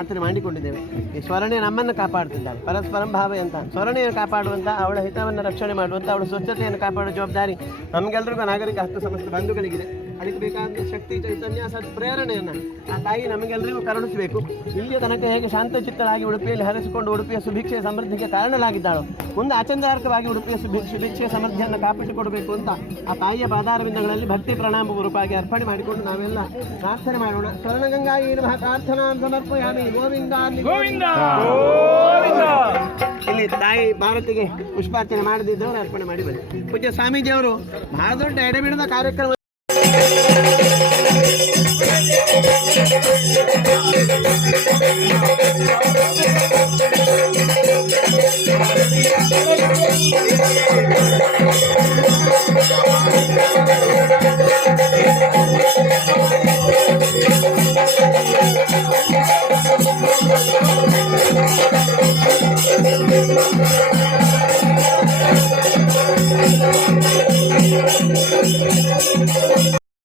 ಪ್ರಾರ್ಥನೆ ಮಾಡಿಕೊಂಡಿದ್ದೇವೆ. ಈ ಸ್ವರಣೆ ನಮ್ಮನ್ನು ಕಾಪಾಡುತ್ತಿದ್ದಾಳೆ. ಪರಸ್ಪರಂ ಭಾವ ಅಂತ ಸ್ವರಣೆಯನ್ನು ಕಾಪಾಡುವಂಥ, ಅವಳ ಹಿತವನ್ನು ರಕ್ಷಣೆ ಮಾಡುವಂಥ, ಅವಳ ಸ್ವಚ್ಛತೆಯನ್ನು ಕಾಪಾಡುವ ಜವಾಬ್ದಾರಿ ನಮಗೆಲ್ಲರಿಗೂ ನಾಗರಿಕ ಹಕ್ಕು ಸಮಸ್ತ ಬಂಧುಗಳಿಗಿದೆ. ಅದಕ್ಕೆ ಬೇಕಾದ ಶಕ್ತಿ, ಚೈತನ್ಯ, ಪ್ರೇರಣೆಯನ್ನು ಆ ತಾಯಿ ನಮಗೆಲ್ಲರಿಗೂ ಕರುಣಿಸಬೇಕು. ಇಲ್ಲಿಯ ತನಕ ಹೇಗೆ ಶಾಂತಚಿತ್ತರಾಗಿ ಉಡುಪಿಯಲ್ಲಿ ಹರಿಸಿಕೊಂಡು ಉಡುಪಿಯ ಸುಭಿಕ್ಷೆಯ ಸಮೃದ್ಧಿಗೆ ಕಾರಣಲಾಗಿದ್ದಾಳು, ಮುಂದೆ ಆಚಂದಾರ್ಕವಾಗಿ ಉಡುಪಿಯ ಸುಭಿಕ್ಷೆಯ ಸಮೃದ್ಧಿಯನ್ನು ಕಾಪಾಡಿಕೊಡಬೇಕು ಅಂತ ಆ ತಾಯಿಯ ಪಾದಾರವಿಂದಗಳಲ್ಲಿ ಭಕ್ತಿ ಪ್ರಣಾಮ ಪೂರ್ವಕವಾಗಿ ಅರ್ಪಣೆ ಮಾಡಿಕೊಂಡು ನಾವೆಲ್ಲ ಪ್ರಾರ್ಥನೆ ಮಾಡೋಣ. ಸ್ವರ್ಣಗಂಗಾ ನಮಃ ಪ್ರಾರ್ಥನಾ ಸಮರ್ಪಯಾಮಿ. ಗೋವಿಂದ ಗೋವಿಂದ. ಇಲ್ಲಿ ತಾಯಿ ಭಾರತಿಗೆ ಪುಷ್ಪಾರ್ಚನೆ ಮಾಡದಿದ್ದವರು ಅರ್ಪಣೆ ಮಾಡಿ ಬನ್ನಿ. ಪೂಜ್ಯ ಸ್ವಾಮೀಜಿಯವರು ಬಹಳ ದೊಡ್ಡ ಎಡೆಬಿಡದ ಕಾರ್ಯಕ್ರಮ.